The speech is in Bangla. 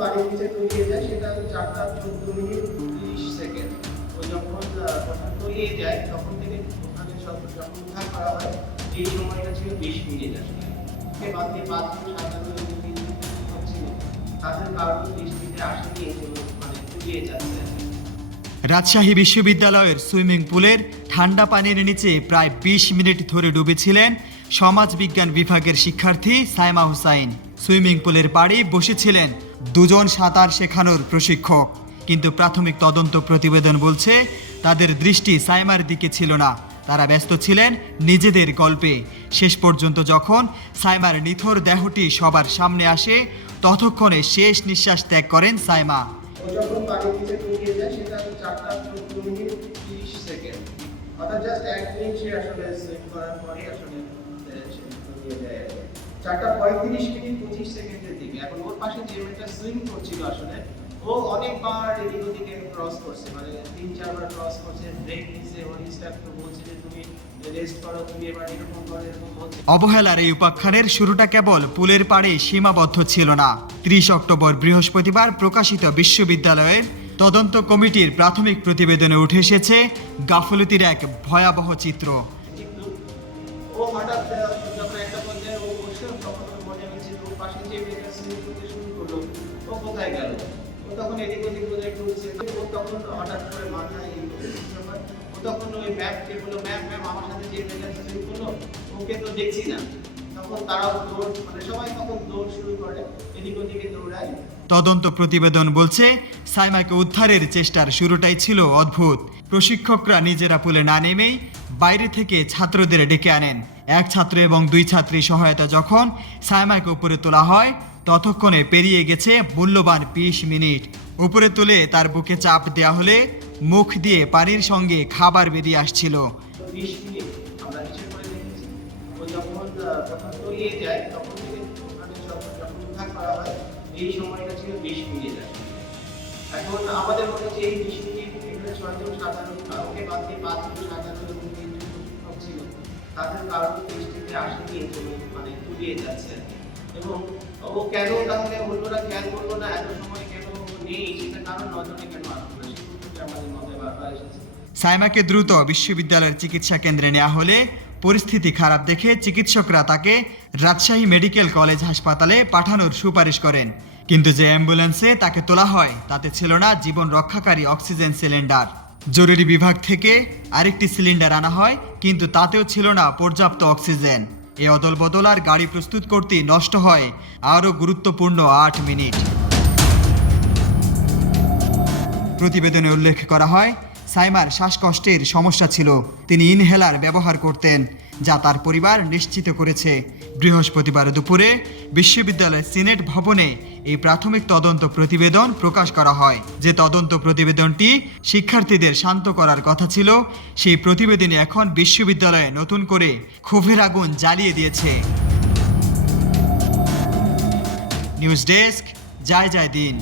পানির নিচে যায়, সেটা চারটা চোদ্দ মিনিট তিরিশ সেকেন্ড। ও যখন যায়, তখন থেকে ওখানে সব যখন উদ্ধার করা হয় সময়টা ছিল বিশ মিনিট আসলে। বাদ এবং বিদ্যুৎ হচ্ছিল। তাদের কারণে মানে যাচ্ছে। রাজশাহী বিশ্ববিদ্যালয়ের সুইমিং পুলের ঠান্ডা পানির নিচে প্রায় ২০ মিনিট ধরে ডুবেছিলেন সমাজবিজ্ঞান বিভাগের শিক্ষার্থী সাইমা হুসাইন। সুইমিং পুলের পাড়ে বসেছিলেন দুজন সাঁতার শেখানোর প্রশিক্ষক। কিন্তু প্রাথমিক তদন্ত প্রতিবেদন বলছে, তাদের দৃষ্টি সাইমার দিকে ছিল না। তারা ব্যস্ত ছিলেন নিজেদের গল্পে। শেষ পর্যন্ত যখন সাইমার নিথর দেহটি সবার সামনে আসে, ততক্ষণে শেষ নিঃশ্বাস ত্যাগ করেন সাইমা। অর্থাৎ জাস্ট এক মিনিট সে আসলে সুইম করার পরে আসলে সে যায়। চারটা পঁয়ত্রিশ মিনিট পঁচিশ সেকেন্ডের দিকে। এখন ওর পাশে যে মেয়েটা সুইম করছিল আসলে ও অনেকবার এদিক ওদিকে ক্রস করছে। মানে তিন চারবার ক্রস করছে ব্রেক নিছে ওর ইনস্ট্রাক্টর বলছে যে তুমি অবহেলার এই উপাখ্যানের শুরুটা কেবল পুলের পাড়ে সীমাবদ্ধ ছিল না। ত্রিশ অক্টোবর বৃহস্পতিবার প্রকাশিত বিশ্ববিদ্যালয়ের তদন্ত কমিটির প্রাথমিক প্রতিবেদনে উঠে এসেছে গাফলতির এক ভয়াবহ চিত্র। ও হঠাৎ ওকে তো দেখছি না তখন তারাও দৌড় মানে সবাই তখন দৌড় শুরু করে এদিক ওদিকে দৌড়ায় তদন্ত প্রতিবেদন বলছে, সাইমাকে উদ্ধারের চেষ্টার শুরুটাই ছিল অদ্ভুত। প্রশিক্ষকরা নিজেরা পুলে না নেমেই বাইরে থেকে ছাত্রদের ডেকে আনেন। এক ছাত্র এবং দুই ছাত্রী সহায়তা যখন সাইমাকে উপরে তোলা হয়, ততক্ষণে পেরিয়ে গেছে মূল্যবান বিশ মিনিট। উপরে তুলে তার বুকে চাপ দেওয়া হলে মুখ দিয়ে পানির সঙ্গে খাবার বেরিয়ে আসছিল। এই সময়টা ছিল বিশ মিনিট এখন আমাদের মনে এই বিশ মিনিট সাধারণ কাউকে সাধারণ ছিল। তাদের কারণে আসেনি এজন্য মানে তুলিয়ে যাচ্ছে এবং ও কেন তাহলে অন্যরা না এত সময় কেন নেই, সেটা কারণ নজরে কেন আমাদের মধ্যে বারবার এসেছে। সাইমাকে দ্রুত বিশ্ববিদ্যালয়ের চিকিৎসা কেন্দ্রে নেওয়া হলে পরিস্থিতি খারাপ দেখে চিকিৎসকরা তাকে রাজশাহী মেডিকেল কলেজ হাসপাতালে পাঠানোর সুপারিশ করেন। কিন্তু যে অ্যাম্বুলেন্সে তাকে তোলা হয়, তাতে ছিল না জীবন রক্ষাকারী অক্সিজেন সিলিন্ডার। জরুরি বিভাগ থেকে আরেকটি সিলিন্ডার আনা হয়, কিন্তু তাতেও ছিল না পর্যাপ্ত অক্সিজেন। এ অদল বদল আর গাড়ি প্রস্তুত করতে নষ্ট হয় আরও গুরুত্বপূর্ণ আট মিনিট। প্রতিবেদনে উল্লেখ করা হয় সাইমার শ্বাসকষ্টের সমস্যা ছিল। তিনি ইনহেলার ব্যবহার করতেন, যা তার পরিবার নিশ্চিত করেছে। বৃহস্পতিবার দুপুরে বিশ্ববিদ্যালয়ের সিনেট ভবনে এই প্রাথমিক তদন্ত প্রতিবেদন প্রকাশ করা হয়। যে তদন্ত প্রতিবেদনটি শিক্ষার্থীদের শান্ত করার কথা ছিল, সেই প্রতিবেদনে এখন বিশ্ববিদ্যালয়ে নতুন করে ক্ষোভের আগুন জ্বালিয়ে দিয়েছে। নিউজ ডেস্ক যায় যায় দিন।